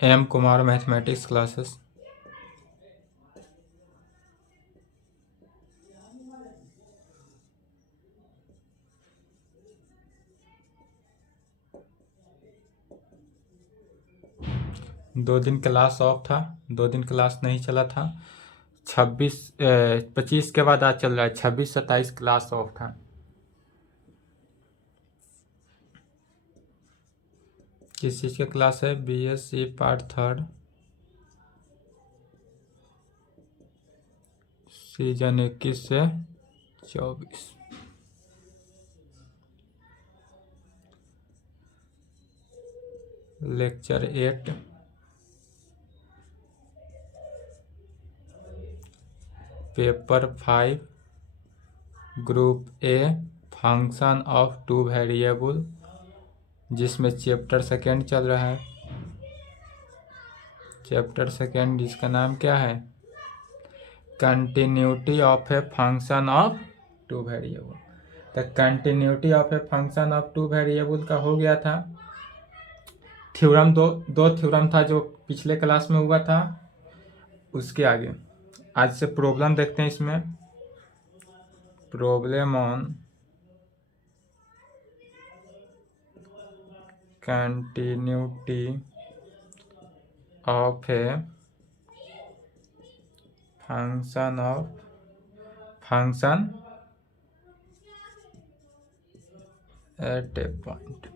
M Kumar mathematics classes. दो दिन class of था, 2 दिन क्लास नहीं चला था। 25 के बाद आज चल रहा है, 26-27 क्लास ऑफ था। किस चीज़ का क्लास है? BSc पार्ट 3 सीजन 21 से 24। Lecture 8 paper 5 group A function of 2 variable, जिसमें चैप्टर 2 चल रहा है। चैप्टर 2 जिसका नाम क्या है? Continuity of a function of 2 variable. तो continuity of a function of 2 variable का हो गया था थ्योरम। दो थ्योरम था जो पिछले क्लास में हुआ था। उसके आगे आज से प्रॉब्लम देखते हैं। इसमें problem on continuity of a function at a point.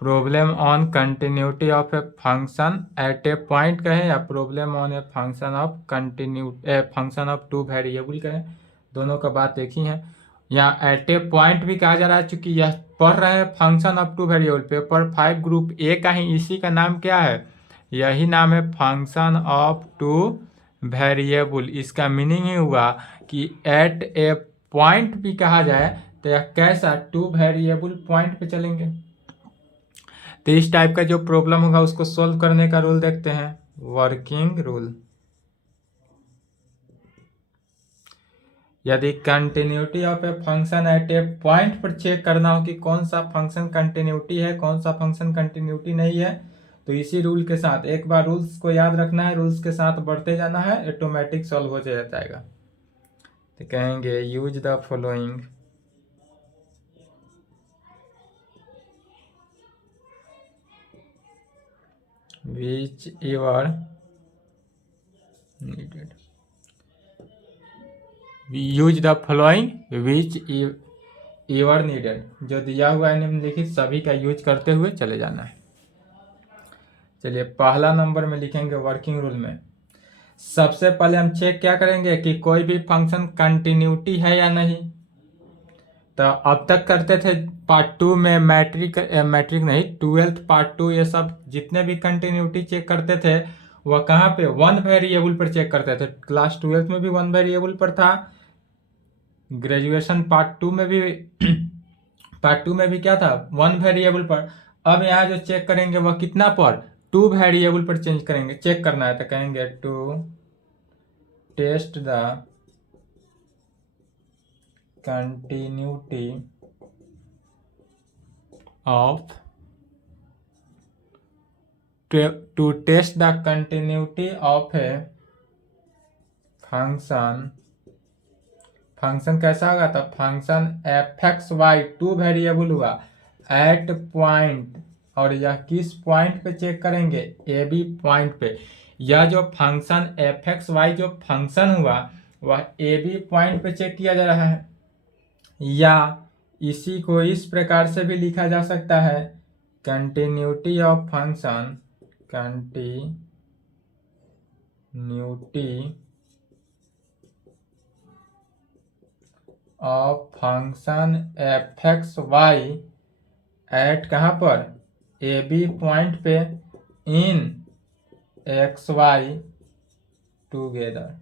Problem on continuity of a function at a point कहें या problem on A function of function of 2 variable कहें, दोनों का बात एक ही है। यहाँ एट ए पॉइंट भी कहा जा रहा है, चूंकि यह पढ़ रहे हैं function of 2 variable. Paper 5 group A का ही इसी का नाम क्या है? यही नाम है फंक्शन ऑफ 2 वेरिएबल। इसका मीनिंग ही हुआ कि एट ए पॉइंट भी कहा जाए तो यह कैसा 2 वेरिएबल पॉइंट पे चलेंगे। तो इस टाइप का जो प्रॉब्लम होगा उसको सोल्व करने का रूल देखते हैं। Working rule. यदि continuity of a function at a point पर चेक करना हो कि कौन सा फंक्शन कंटिन्यूटी है, कौन सा फंक्शन कंटिन्यूटी नहीं है, तो इसी रूल के साथ एक बार रूल्स को याद रखना है, रूल्स के साथ बढ़ते जाना है, ऑटोमेटिक सॉल्व हो जाएगा। तो कहेंगे use the following which ever needed। Use the following which ever needed। जो दिया हुआ है निम्नलिखित सभी का यूज करते हुए चले जाना है। चलिए पहला नंबर में लिखेंगे वर्किंग रूल में। सबसे पहले हम चेक क्या करेंगे कि कोई भी फंक्शन कंटिन्यूटी है या नहीं। तो अब तक करते थे पार्ट 2 में मैट्रिक नहीं 12th पार्ट 2 ये सब जितने भी कंटिन्यूटी चेक करते थे वह कहाँ पे 1 वेरिएबल पर चेक करते थे। क्लास 12th में भी 1 वेरिएबल पर था, ग्रेजुएशन पार्ट 2 में भी क्या था 1 वेरिएबल पर। अब यहाँ जो चेक करेंगे वह कितना पर 2 वेरिएबल पर चेक करना है। तो कहेंगे to test the continuity of to test the continuity of a function कैसा होगा? तो फंक्शन fxy 2 वेरिएबल हुआ एट पॉइंट, और यह किस पॉइंट पे चेक करेंगे? ए बी पॉइंट पे। यह जो फंक्शन fxy जो फंक्शन हुआ वह ए बी पॉइंट पे चेक किया जा रहा है। या इसी को इस प्रकार से भी लिखा जा सकता है continuity of function fxy at कहाँ पर? ए बी पॉइंट पे इन xy टूगेदर।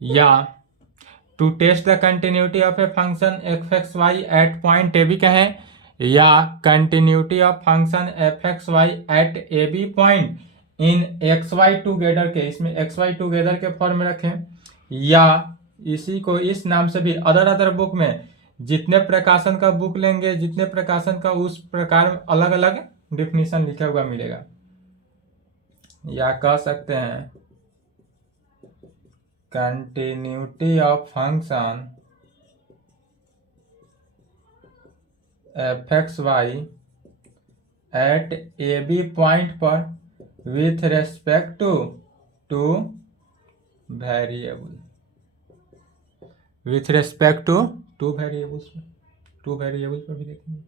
या to test the continuity of a function fxy at point A B कहें, या continuity of function fxy at A B point in xy together के, इसमें xy together के form में रखें। या इसी को इस नाम से भी अदर बुक में जितने प्रकाशन का बुक लेंगे, जितने प्रकाशन का उस प्रकार अलग अलग डिफिनीशन लिखा हुआ मिलेगा, या कह सकते हैं continuity of function fxy at A B point पर with respect to variable, with respect to variables पर भी देखेंगे।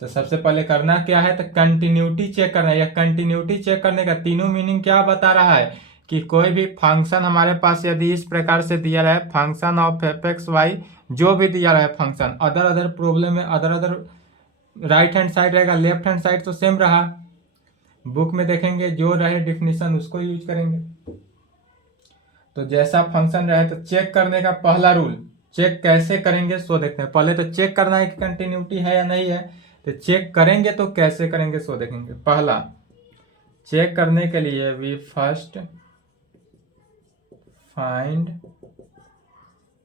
तो सबसे पहले करना क्या है, तो कंटिन्यूटी चेक करना है। या कंटिन्यूटी चेक करने का तीनों मीनिंग क्या बता रहा है कि कोई भी फंक्शन हमारे पास यदि इस प्रकार से दिया रहा है, function of F x Y, जो भी दिया रहा है फंक्शन, अदर प्रॉब्लम में अदर राइट हैंड साइड रहेगा, लेफ्ट हैंड साइड तो सेम रहा, बुक में देखेंगे जो रहे डिफिनीशन उसको यूज करेंगे। तो जैसा फंक्शन रहे तो चेक करने का पहला रूल, चेक कैसे करेंगे सो देखते हैं। पहले तो चेक करना है कि कंटिन्यूटी है या नहीं है, तो चेक करेंगे तो कैसे करेंगे सो देखेंगे। पहला, चेक करने के लिए we first find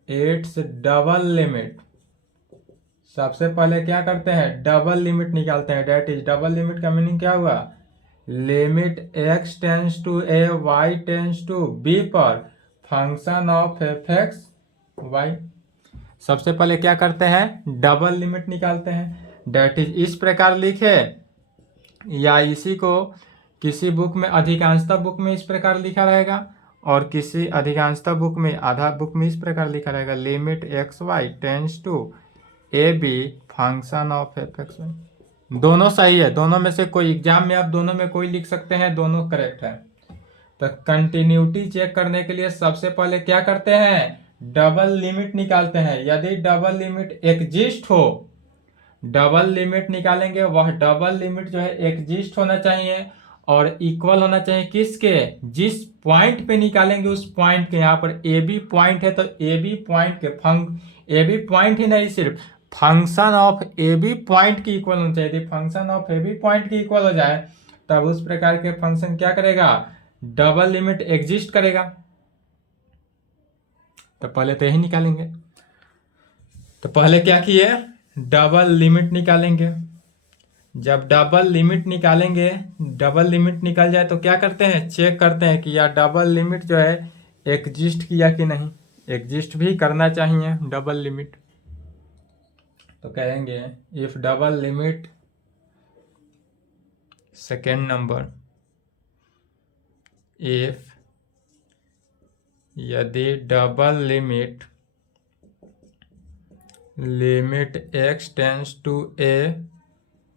its double limit. सबसे पहले क्या करते हैं, डबल लिमिट निकालते हैं। डेट इज, डबल लिमिट का मीनिंग क्या हुआ, limit x tends to a y tends to b पर function of F x Y. सबसे पहले क्या करते हैं, डबल लिमिट निकालते हैं। डेट इज, इस प्रकार लिखे, या इसी को किसी बुक में, अधिकांशतः बुक में इस प्रकार लिखा रहेगा, और किसी अधिकांशतः बुक में, आधा बुक में इस प्रकार लिखा रहेगा, limit X Y tends to A B function of F x Y. दोनों सही है, दोनों में से कोई, एग्जाम में आप दोनों में कोई लिख सकते हैं, दोनों करेक्ट है। तो कंटिन्यूटी चेक करने के लिए सबसे पहले क्या करते हैं, डबल लिमिट निकालते हैं। यदि डबल लिमिट एग्जिस्ट हो, डबल लिमिट निकालेंगे, वह डबल लिमिट जो है एग्जिस्ट होना चाहिए और इक्वल होना चाहिए किसके, जिस पॉइंट पे निकालेंगे उस पॉइंट के। यहाँ पर ए बी पॉइंट है तो ए बी पॉइंट के ए बी पॉइंट ही नहीं, सिर्फ function of A B point की इक्वल होना चाहिए। यदि function of A B point की इक्वल हो जाए तब उस प्रकार के फंक्शन क्या करेगा, डबल लिमिट एग्जिस्ट करेगा। तो पहले तो यही निकालेंगे। तो पहले क्या किए, डबल लिमिट निकालेंगे। जब डबल लिमिट निकालेंगे, डबल लिमिट निकल जाए तो क्या करते हैं, चेक करते हैं कि या डबल लिमिट जो है एग्जिस्ट किया कि नहीं। एग्जिस्ट भी करना चाहिए डबल लिमिट। तो कहेंगे if double limit, second number, if यदि double limit x tends to a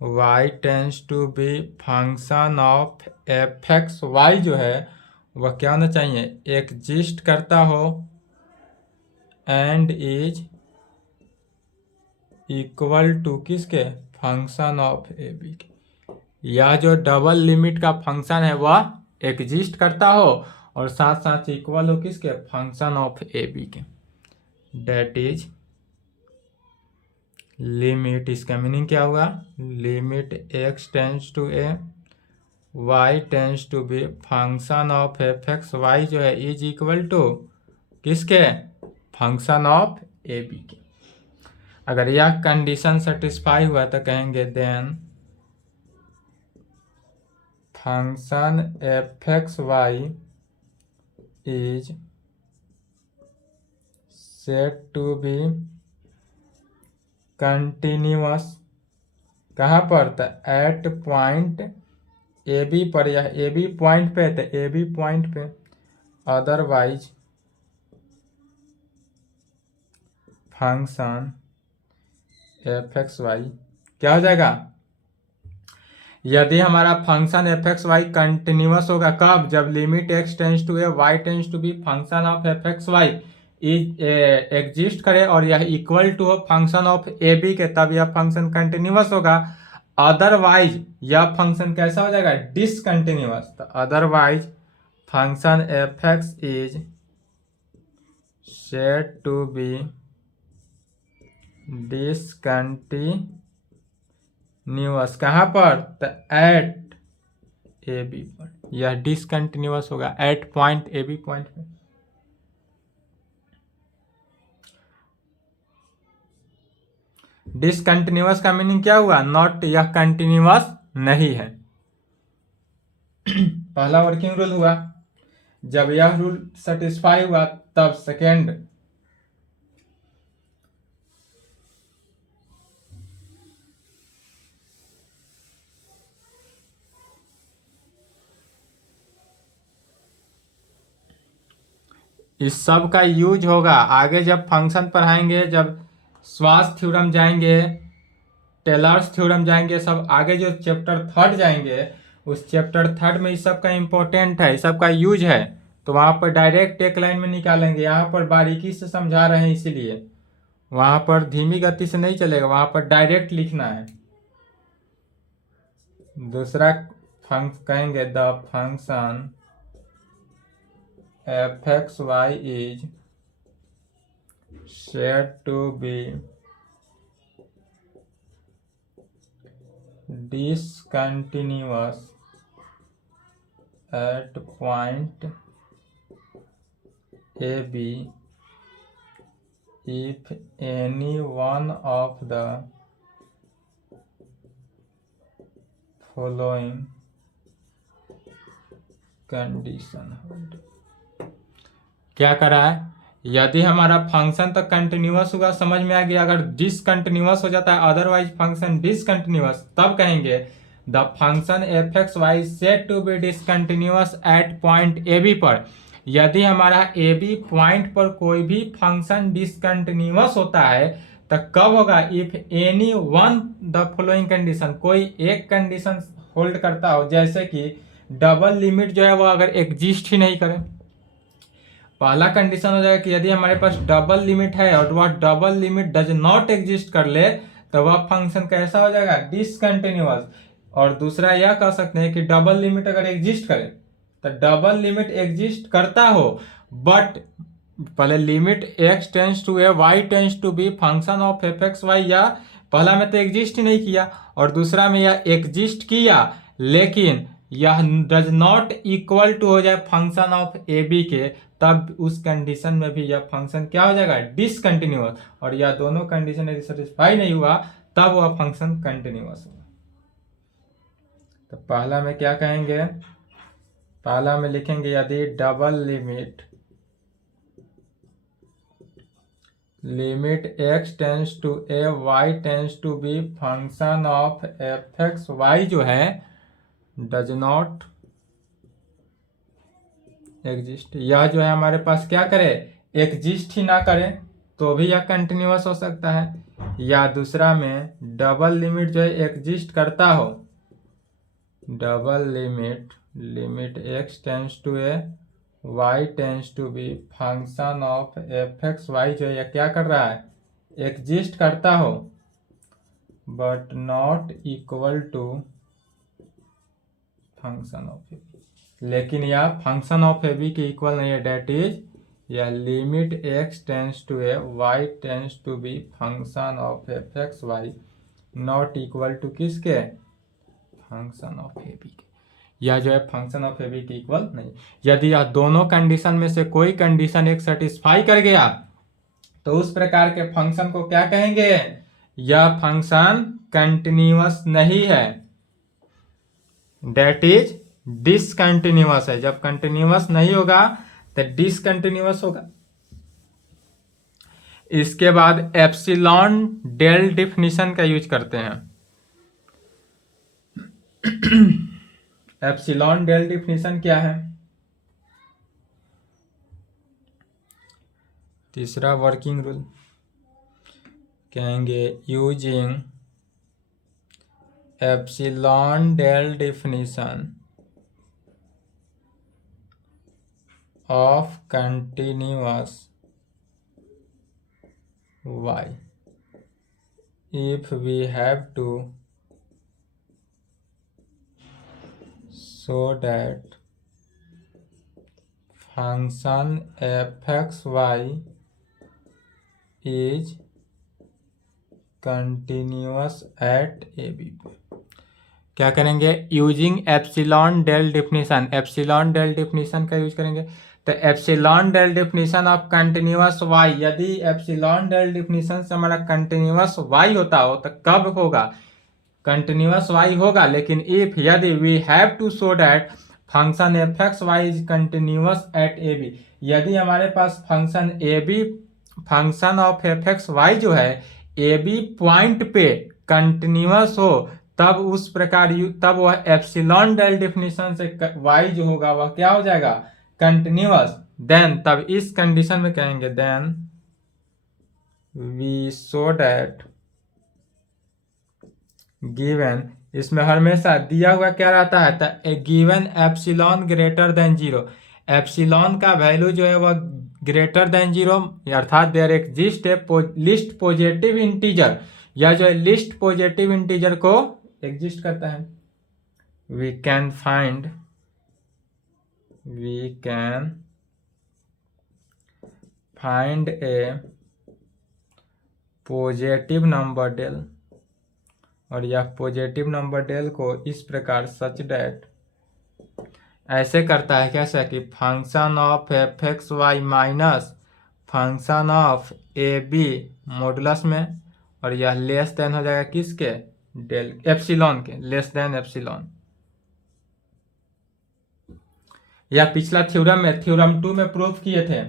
y tends to b function of F x Y जो है वह क्या होना चाहिए, एग्जिस्ट करता हो एंड इज इक्वल टू किसके, फंक्शन ऑफ ए बी के। यह जो डबल लिमिट का फंक्शन है वह एग्जिस्ट करता हो और साथ साथ इक्वल हो किसके, फंक्शन ऑफ ए बी के। डेट इज लिमिट, इसका मीनिंग क्या हुआ, limit x tends to a y tends to b function of F x Y जो है इज इक्वल टू किसके, फंक्शन ऑफ ए बी के। अगर यह कंडीशन सेटिस्फाई हुआ तो कहेंगे then function F x Y is said to be continuous. कहाँ पर, तो एट पॉइंट ए बी पर, यह ए बी पॉइंट पे, तो ए बी पॉइंट पे, otherwise function F x Y क्या हो जाएगा, यदि हमारा function F x Y continuous होगा कब, जब limit x tends to A Y tends to B function of F x Y exist करे और यह equal to function of A B के, तब यह फंक्शन कंटिन्यूअस होगा। अदरवाइज यह फंक्शन कैसा हो जाएगा, डिसकंटिन्यूअस। तो otherwise function F X is said to be discontinuous. कहाँ पर, तो एट ए बी पर, यह डिसकंटिन्यूअस होगा at point A B point पे। डिसकंटिन्यूअस का मीनिंग क्या हुआ, नॉट, यह कंटिन्यूअस नहीं है। पहला वर्किंग रूल हुआ, जब यह रूल सेटिस्फाई हुआ तब सेकेंड इस सब का यूज होगा आगे जब फंक्शन पढ़ाएंगे, जब स्वास थ्योरम जाएंगे, टेलर्स थ्योरम जाएंगे, सब आगे जो चैप्टर थर्ड जाएंगे उस चैप्टर थर्ड में इस सब का इम्पोर्टेंट है, इस सब का यूज है। तो वहाँ पर डायरेक्ट एक लाइन में निकालेंगे, यहाँ पर बारीकी से समझा रहे हैं इसीलिए, वहाँ पर धीमी गति से नहीं चलेगा, वहाँ पर डायरेक्ट लिखना है। दूसरा कहेंगे the function f(x,y) is said to be discontinuous at point AB if any one of the following condition hold। क्या करा है, यदि हमारा फंक्शन तो कंटिन्यूअस होगा, समझ में आ गया। अगर डिसकंटिन्यूअस हो जाता है, अदरवाइज फंक्शन डिसकंटिन्यूअस, तब कहेंगे the function f(x,y) said to be discontinuous at point A B पर। यदि हमारा ए बी पॉइंट पर कोई भी फंक्शन डिसकंटिन्यूअस होता है तो कब होगा, if any one the following condition, कोई एक कंडीशन होल्ड करता हो, जैसे कि डबल लिमिट जो है वो अगर एग्जिस्ट ही नहीं करे। पहला कंडीशन हो जाएगा कि यदि हमारे पास डबल लिमिट है और वह double limit does not exist कर ले तो वह फंक्शन कैसा हो जाएगा, डिसकंटिन्यूअस। और दूसरा यह कह सकते हैं कि डबल लिमिट अगर एग्जिस्ट करे तो डबल लिमिट एग्जिस्ट करता हो बट पहले limit x tends to A y tends to B function of f(x,y), या पहला में तो एग्जिस्ट ही नहीं किया और दूसरा में यह एग्जिस्ट किया लेकिन यह डज नॉट इक्वल टू हो जाए फंक्शन ऑफ ए बी के, तब उस कंडीशन में भी यह फंक्शन क्या हो जाएगा, डिसकंटिन्यूअस। और यह दोनों कंडीशन यदि सेटिस्फाई नहीं हुआ तब वह फंक्शन कंटिन्यूअस होगा। तो पहला में क्या कहेंगे, पहला में लिखेंगे यदि double limit x tends to A y tends to B function of f(x,y) जो है डज नॉट एग्जिस्ट, यह जो है हमारे पास क्या करे, एग्जिस्ट ही ना करे तो भी यह कंटिन्यूअस हो सकता है। या दूसरा में डबल लिमिट जो है एग्जिस्ट करता हो, double limit x tends to A y tends to B function of f(x,y) जो है क्या कर रहा है, एग्जिस्ट करता हो but not equal to function of a, लेकिन यह फंक्शन ऑफ ए बी के इक्वल नहीं है, डेट इज या limit x tends to A y tends to B function of f(x,y) not equal to किसके, फंक्शन ऑफ ए बी के, या जो है फंक्शन ऑफ ए बी के इक्वल नहीं। यदि यह दोनों कंडीशन में से कोई कंडीशन एक सेटिस्फाई कर गया तो उस प्रकार के फंक्शन को क्या कहेंगे, यह फंक्शन कंटिन्यूअस नहीं है, डेट इज डिसकंटिन्यूअस है। जब कंटिन्यूअस नहीं होगा तो डिसकंटिन्यूअस होगा। इसके बाद एप्सिलॉन डेल डिफिनीशन का यूज करते हैं। एप्सिलॉन डेल डिफिनीशन क्या है, तीसरा वर्किंग रूल कहेंगे using epsilon del definition of continuous y if we have to show that function f(x,y) is continuous at a b। क्या करेंगे, using epsilon del definition, epsilon del definition का use करेंगे। तो epsilon del definition of continuous y, यदि epsilon del definition से हमारा continuous y होता हो तो कब होगा, कंटिन्यूअस वाई होगा, लेकिन इफ यदि we have to show that function F x Y is continuous at A b, यदि हमारे पास function a B, function of F x Y जो है ए बी पॉइंट पे कंटिन्यूअस हो, तब उस प्रकार तब वह एप्सिलॉन डेल डेफिनेशन से वाई जो होगा वह क्या हो जाएगा, कंटिन्यूअस। देन तब इस कंडीशन में कहेंगे then we show that given, इसमें हमेशा दिया हुआ क्या रहता है, तो given epsilon greater than zero, epsilon का वैल्यू जो है वह ग्रेटर देन जीरो, अर्थात there exist a least positive integer, या जो है लिस्ट पॉजिटिव इंटीजर को एग्जिस्ट करता है। We can find a positive number del, और यह पॉजिटिव नंबर डेल को इस प्रकार सच डेट ऐसे करता है कैसे कि function of F x Y minus function of A B modulus में, और यह लेस देन हो जाएगा किसके, डेल एप्सिलॉन के, लेस देन एप्सिलॉन। यह पिछला थ्योरम में थ्योरम 2 में प्रूफ किए थे,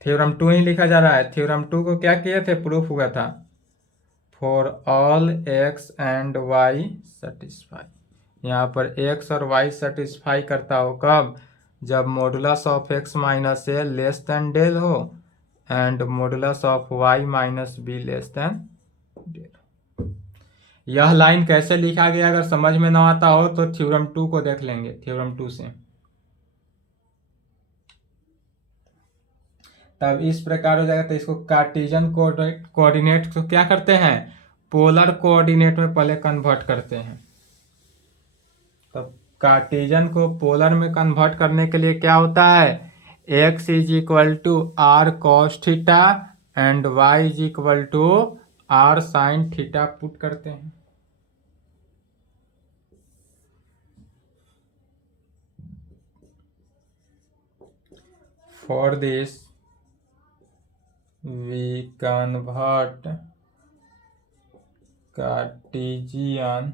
थ्योरम 2 ही लिखा जा रहा है। थ्योरम 2 को क्या किए थे, प्रूफ हुआ था for all X and Y satisfy, यहाँ पर एक्स और वाई सेटिस्फाई करता हो कब, जब modulus of x minus a less than del हो and modulus of y minus b less than del. यह लाइन कैसे लिखा गया अगर समझ में ना आता हो तो थ्योरम 2 को देख लेंगे, थ्योरम 2 से। तब इस प्रकार हो जाएगा, तो इसको कार्टेशियन कोऑर्डिनेट को क्या करते हैं, पोलर कोऑर्डिनेट में पहले कन्वर्ट करते हैं। तब कार्टेशियन को पोलर में कन्वर्ट करने के लिए क्या होता है, x is equal to R cos theta and y is equal to R sine theta put करते हैं। For this we convert Cartesian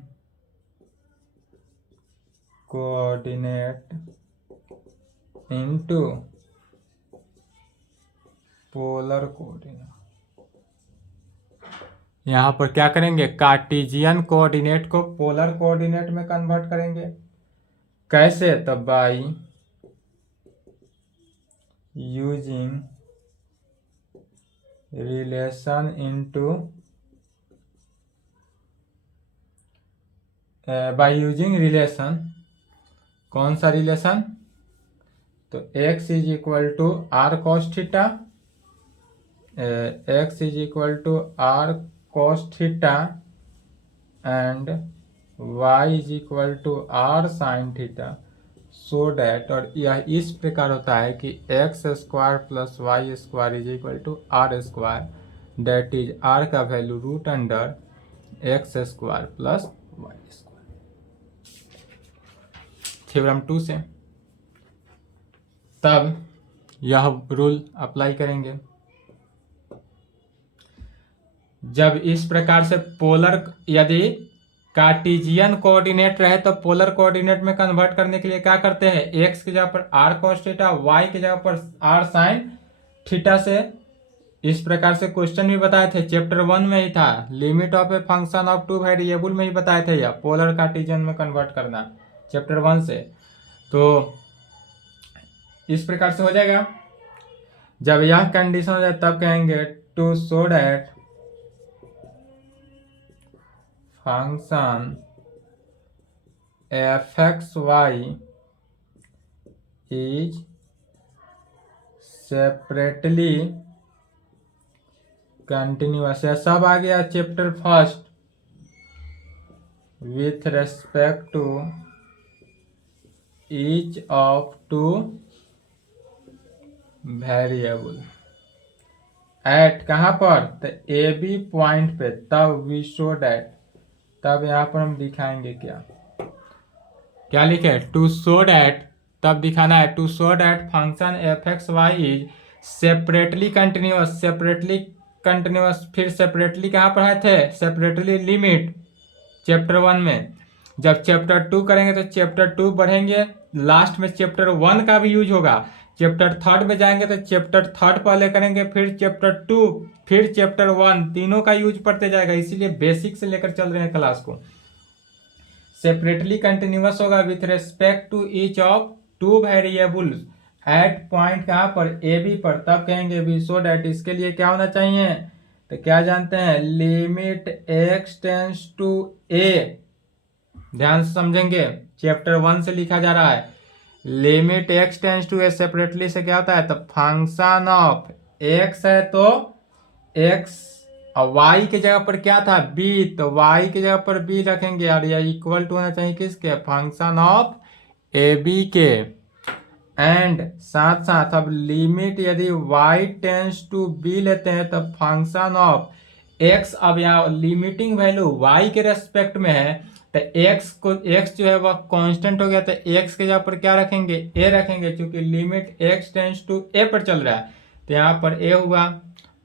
coordinate into polar coordinate। यहाँ पर क्या करेंगे, कार्टेशियन कोऑर्डिनेट को पोलर कोऑर्डिनेट में कन्वर्ट करेंगे। कैसे, तब by using relation into by using relation, कौन सा रिलेशन, तो x is equal to R cos theta, x is equal to R cos theta and y is equal to R sine theta, so that, और यह इस प्रकार होता है कि X square plus Y square is equal to R square, that is R का value root under X square plus Y square. Theorem 2 से तब यह रूल अप्लाई करेंगे। जब इस प्रकार से पोलर, यदि कार्टेशियन कोऑर्डिनेट रहे तो पोलर कोऑर्डिनेट में कन्वर्ट करने के लिए क्या करते हैं, x की जगह पर r cos थीटा, y की जगह पर r sin थीटा से। इस प्रकार से क्वेश्चन भी बताए थे, चैप्टर 1 में ही था, limit of a function of two variable में ही बताए थे, या पोलर कार्टेशियन में कन्वर्ट करना चैप्टर 1 से। तो इस प्रकार से हो जाएगा। जब यह कंडीशन हो जाए तब कहेंगे to show that function F x Y is separately continuous, यह सब आ गया chapter 1 with respect to each of two variable at, कहाँ पर, तो ए बी पॉइंट पे। तब वी शो दैट, तब यहाँ पर हम दिखाएंगे क्या लिखे, टू शो डैट, तब दिखाना है to show that function F x Y is separately continuous. Separately continuous फिर सेपरेटली कहाँ पढ़ाए थे, सेपरेटली लिमिट चैप्टर 1 में। जब चैप्टर 2 करेंगे तो चैप्टर 2 बढ़ेंगे, लास्ट में चैप्टर 1 का भी यूज होगा। चैप्टर 3 में जाएंगे तो चैप्टर 3 पहले करेंगे, फिर चैप्टर 2, फिर चैप्टर 1, तीनों का यूज पढ़ते जाएगा। इसीलिए बेसिक से लेकर चल रहे हैं क्लास को। सेपरेटली कंटिन्यूअस होगा with respect to each of two variables at point कहाँ पर, ए बी पर। तब कहेंगे वी सो डैट, इसके लिए क्या होना चाहिए, तो क्या जानते हैं, लिमिट एक्स टेंस टू ए। ध्यान से समझेंगे, चैप्टर 1 से लिखा जा रहा है। Limit X tends to A separately से क्या होता है, तो फंक्शन ऑफ एक्स है तो एक्स, और वाई के जगह पर क्या था, बी, तो वाई के जगह पर बी रखेंगे और यह इक्वल टू होना चाहिए किसके, फंक्शन ऑफ ए बी के। एंड साथ साथ अब लिमिट यदि y टेंस टू b लेते हैं तब फंक्शन ऑफ x, अब यहाँ लिमिटिंग वैल्यू y के रेस्पेक्ट में है तो x जो है वह कांस्टेंट हो गया, तो x के जगह पर क्या रखेंगे, a रखेंगे, क्योंकि limit x tends to a पर चल रहा है। तो यहाँ पर a हुआ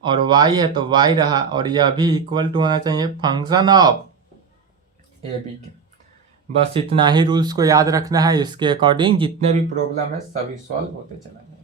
और y है तो y रहा, और यह भी इक्वल टू होना चाहिए फंक्शन ऑफ ए बी के। बस इतना ही रूल्स को याद रखना है, इसके अकॉर्डिंग जितने भी प्रॉब्लम है सभी सॉल्व होते चला जाएगा।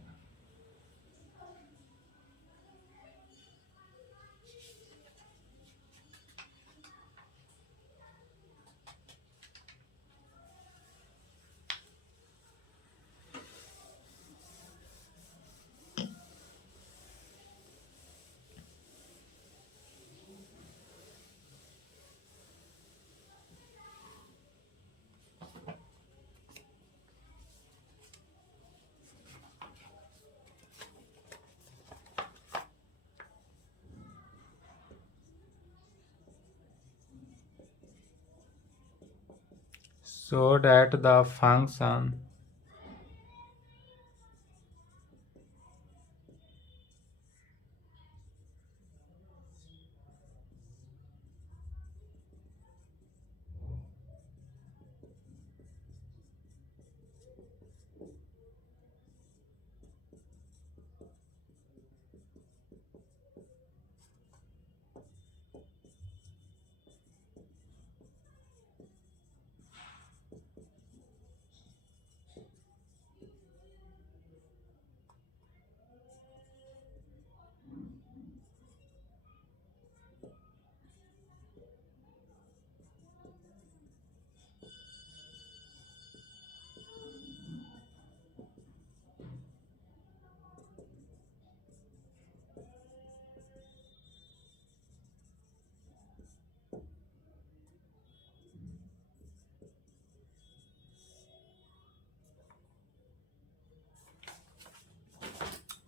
So that the function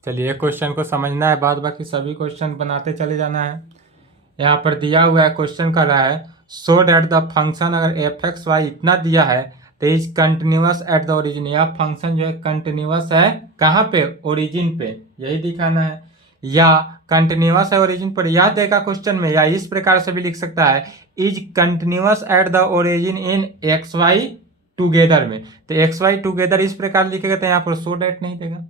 चलिए क्वेश्चन को समझना है, बाद बाकी सभी क्वेश्चन बनाते चले जाना है। यहाँ पर दिया हुआ है, क्वेश्चन कर रहा है सो डैट द फंक्शन, अगर एफ एक्स वाई इतना दिया है तो is continuous at the origin, यह फंक्शन जो है कंटिन्यूअस है कहाँ पे, ओरिजिन पे, यही दिखाना है। या कंटिन्यूअस है ओरिजिन पर, यह देगा क्वेश्चन में, या इस प्रकार से भी लिख सकता है is continuous at the origin in x Y together में। तो एक्स वाई टूगेदर इस प्रकार लिखेगा तो यहाँ पर सो डैट नहीं देगा,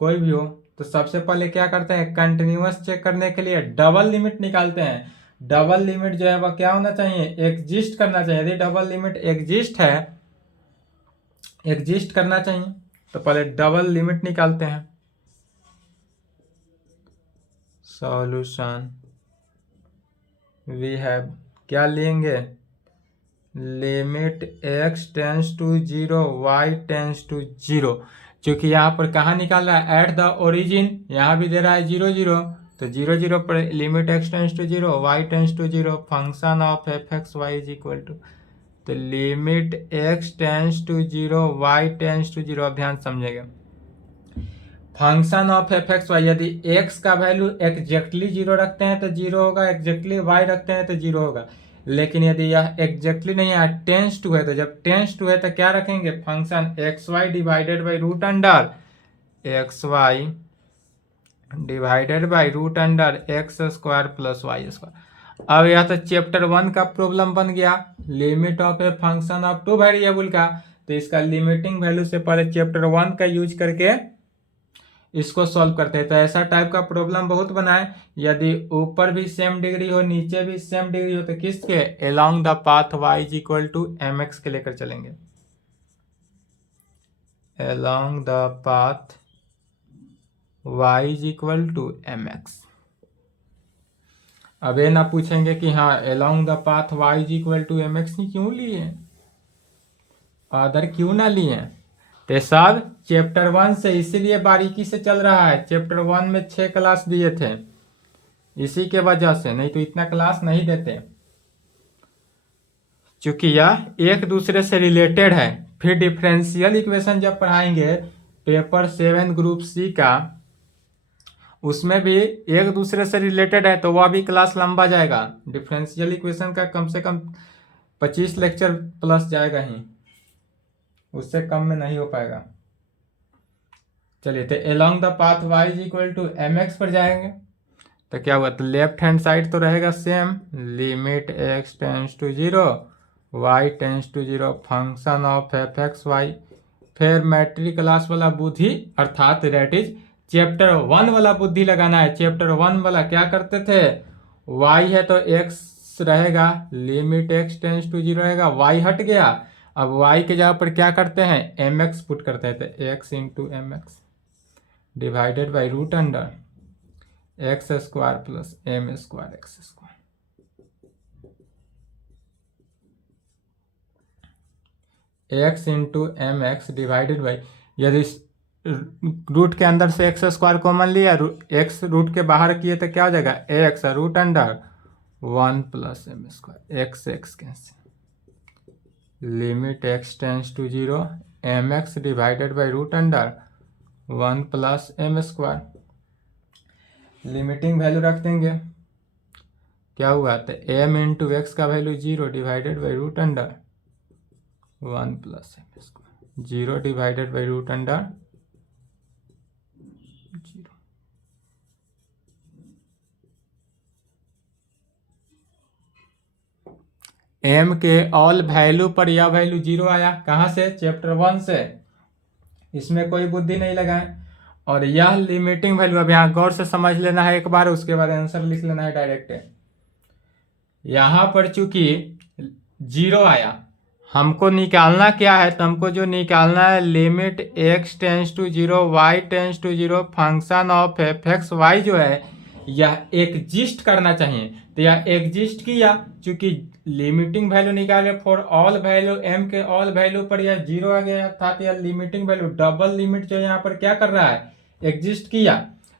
कोई भी हो। तो सबसे पहले क्या करते हैं, कंटिन्यूअस चेक करने के लिए डबल लिमिट निकालते हैं। डबल लिमिट जो है वह क्या होना चाहिए, एग्जिस्ट करना चाहिए। यदि डबल लिमिट एग्जिस्ट है, एग्जिस्ट करना चाहिए, तो पहले डबल लिमिट निकालते हैं। सॉल्यूशन वी हैव, क्या लेंगे, limit x tends to 0 y tends to 0, क्योंकि यहाँ पर कहाँ निकाल रहा है, एट द ओरिजिन, यहाँ भी दे रहा है 0 0, तो 0 0 पर limit x tends to 0 y tends to 0 function of F x Y is equal to, तो limit x tends to 0 y tends to 0। अब ध्यान समझेंगे, function of F x y, यदि x का वैल्यू एग्जैक्टली 0 रखते हैं तो 0 होगा, एग्जैक्टली y रखते हैं तो 0 होगा। लेकिन यदि यह एग्जैक्टली नहीं है, टेंस टू है, तो जब टेंस टू है तो क्या रखेंगे, function X Y divided by root under X Y divided by root under X square plus Y square. अब यह तो चैप्टर 1 का प्रॉब्लम बन गया, limit of a function of two variable का। तो इसका लिमिटिंग वैल्यू से पहले चैप्टर 1 का यूज करके इसको सॉल्व करते हैं। तो ऐसा टाइप का प्रॉब्लम बहुत बना है। यदि ऊपर भी सेम डिग्री हो, नीचे भी सेम डिग्री हो, तो किसके along the path y is equal to M x के लेकर चलेंगे। Along the path y is equal to M x. अब ये ना पूछेंगे कि हाँ along the path y is equal to M x ही क्यों लिए, अदर क्यों ना लिए। तो सब चैप्टर 1 से इसीलिए बारीकी से चल रहा है। चैप्टर 1 में 6 क्लास दिए थे, इसी के वजह से, नहीं तो इतना क्लास नहीं देते, क्योंकि यह एक दूसरे से रिलेटेड है। फिर डिफरेंशियल इक्वेशन जब पढ़ाएंगे पेपर 7 ग्रुप सी का, उसमें भी एक दूसरे से रिलेटेड है, तो वह भी क्लास लंबा जाएगा। डिफरेंशियल इक्वेशन का कम से कम 25 लेक्चर प्लस जाएगा ही, उससे कम में नहीं हो पाएगा। चलिए, तो along the path y is equal to M X पर जाएंगे तो क्या हुआ, तो लेफ्ट हैंड साइड तो रहेगा same, limit x tends to 0 y tends to 0 function of F x Y. फिर मैट्रिक क्लास वाला बुद्धि अर्थात दैट इज चैप्टर 1 वाला बुद्धि लगाना है। चैप्टर 1 वाला क्या करते थे, y है तो x रहेगा, लिमिट x टेंस टू 0 रहेगा, y हट गया, अब y के जगह पर क्या करते हैं एम एक्स पुट करते हैं, तो x into M X divided by root under X square plus M square X square. X into M X divided by, यदि रूट के अंदर से एक्स स्क्वायर कॉमन लिया, एक्स रूट के बाहर किए तो क्या हो जाएगा X root under 1 plus M square, X X cancel, limit X tends to 0 M X divided by root under 1 plus M square. Limiting value रख देंगे, क्या हुआ, तो एम इंटू एक्स का value 0 divided by root under 1 plus M square, 0 divided by root under 0। M के all value पर यह value 0 आया, कहाँ से, चैप्टर 1 से, इसमें कोई बुद्धि नहीं लगाए। और यह लिमिटिंग वैल्यू, अब यहाँ गौर से समझ लेना है एक बार, उसके बाद आंसर लिख लेना है डायरेक्ट। यहाँ पर चूंकि 0 आया, हमको निकालना क्या है, तो हमको जो निकालना है limit x tends to 0 y tends to 0 function of F x Y जो है यह एग्जिस्ट करना चाहिए। तो यह एग्जिस्ट किया, चूंकि लिमिटिंग वैल्यू निकाले फॉर ऑल वैल्यू, m के ऑल वैल्यू पर यह 0 आ गया, अर्थात यह लिमिटिंग वैल्यू डबल लिमिट जो यहाँ पर क्या कर रहा है एग्जिस्ट किया।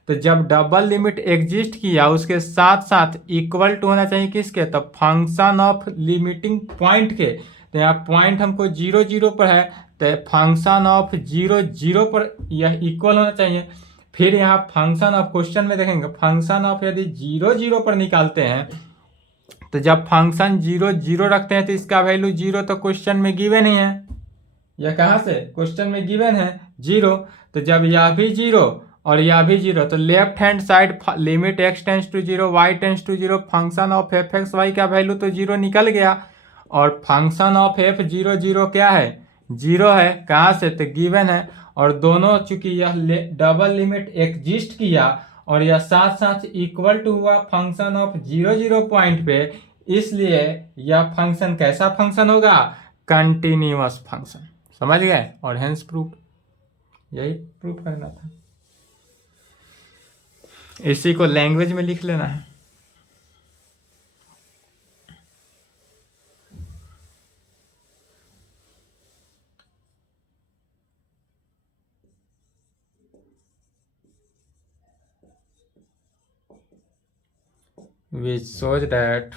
तो जब डबल लिमिट एग्जिस्ट किया, उसके साथ साथ इक्वल टू होना चाहिए किसके, तो फंक्शन ऑफ लिमिटिंग पॉइंट के। तो यहाँ पॉइंट हमको 0 0 पर है, तो फंक्शन ऑफ 0 0 पर यह इक्वल होना चाहिए। फिर यहाँ फंक्शन ऑफ, क्वेश्चन में देखेंगे फंक्शन ऑफ यदि 0 0 पर निकालते हैं, तो जब फंक्शन 0 0 रखते हैं तो इसका वैल्यू 0 तो क्वेश्चन में गिवन ही है, यह कहाँ से क्वेश्चन में गिवन है 0। तो जब यह भी 0 और यह भी 0, तो left hand side limit x tends to 0 y tends to 0 function of F x Y का वैल्यू तो 0 निकल गया, और फंक्शन ऑफ एफ 0 0 क्या है 0 है, कहाँ से, तो गिवन है। और दोनों चूंकि यह डबल लिमिट एग्जिस्ट किया और यह साथ साथ इक्वल टू हुआ फंक्शन ऑफ 0 0 पॉइंट पे, इसलिए यह फंक्शन कैसा फंक्शन होगा, कंटिन्यूअस फंक्शन। समझ गए, और हेंस प्रूफ, यही प्रूफ करना था। इसी को लैंग्वेज में लिख लेना है। which shows that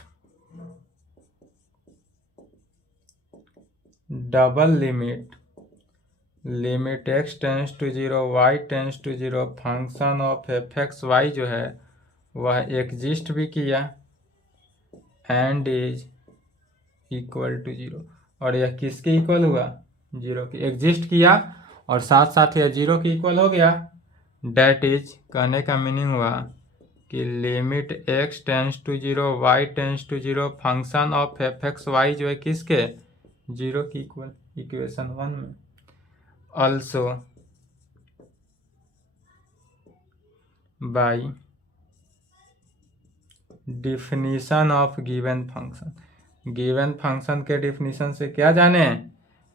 double limit x tends to 0 y tends to 0 function of F x Y जो है वह एग्जिस्ट भी किया एंड इज इक्वल टू 0, और यह किसके इक्वल हुआ 0 की, एग्जिस्ट किया और साथ साथ यह 0 के इक्वल हो गया। डेट इज, कहने का मीनिंग हुआ कि limit x tends to 0 y tends to 0 function of F x Y जो है किसके 0 की इक्वल, इक्वेशन 1 में। Also by definition of given function. Given function के डिफिनीशन से क्या जाने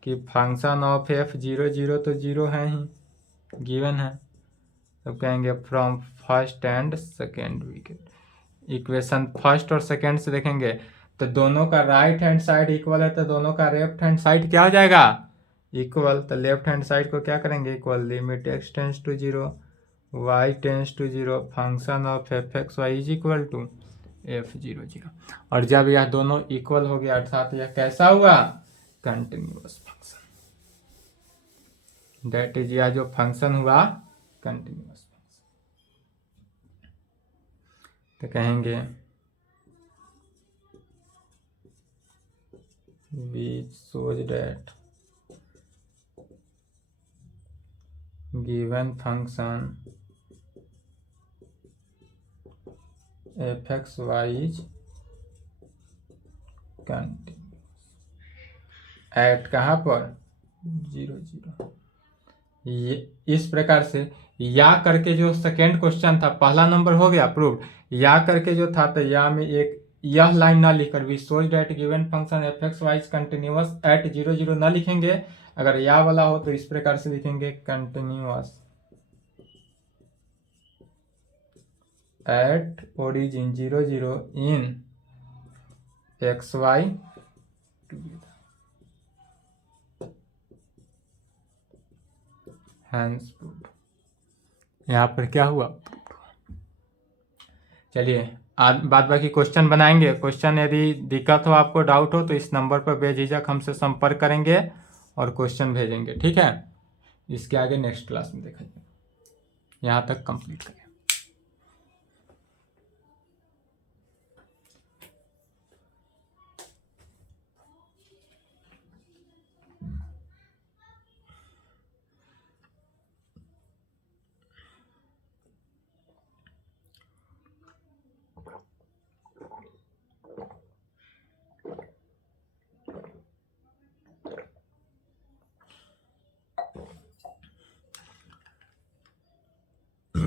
कि फंक्शन ऑफ एफ 0 तो 0 है ही, गिवन है। तो कहेंगे from first and second wicket. Equation first और सेकेंड से देखेंगे तो दोनों का राइट हैंड साइड इक्वल है, तो दोनों का लेफ्ट हैंड साइड क्या हो जाएगा, इक्वल। तो लेफ्ट हैंड साइड को क्या करेंगे, equal. Limit x tends to 0 y tends to 0 function of F x Y is equal to f(0, 0)। और जब यह दोनों इक्वल हो गया अर्थात यह कैसा हुआ, कंटिन्यूअस फंक्शन। दैट इज, यह जो फंक्शन हुआ कंटिन्यूअस फंक्शन। तो कहेंगे which shows that given function f(x,y) is continuous at कहाँ पर 0 0। ये इस प्रकार से या करके जो सेकेंड क्वेश्चन था, पहला नंबर हो गया प्रूव्ड। या करके जो था तो या में एक यह लाइन ना लिखकर we shows that given function F x Y is continuous at 0 0 ना लिखेंगे। अगर या वाला हो तो इस प्रकार से लिखेंगे continuous at origin 0 0 in x y together. Hence proved. यहाँ पर क्या हुआ, चलिए बाद बाकी क्वेश्चन बनाएंगे। क्वेश्चन यदि दिक्कत हो, आपको डाउट हो तो इस नंबर पर बेझिझक हमसे संपर्क करेंगे और क्वेश्चन भेजेंगे, ठीक है। इसके आगे नेक्स्ट क्लास में देखा जाएगा। यहाँ तक कंप्लीट करें।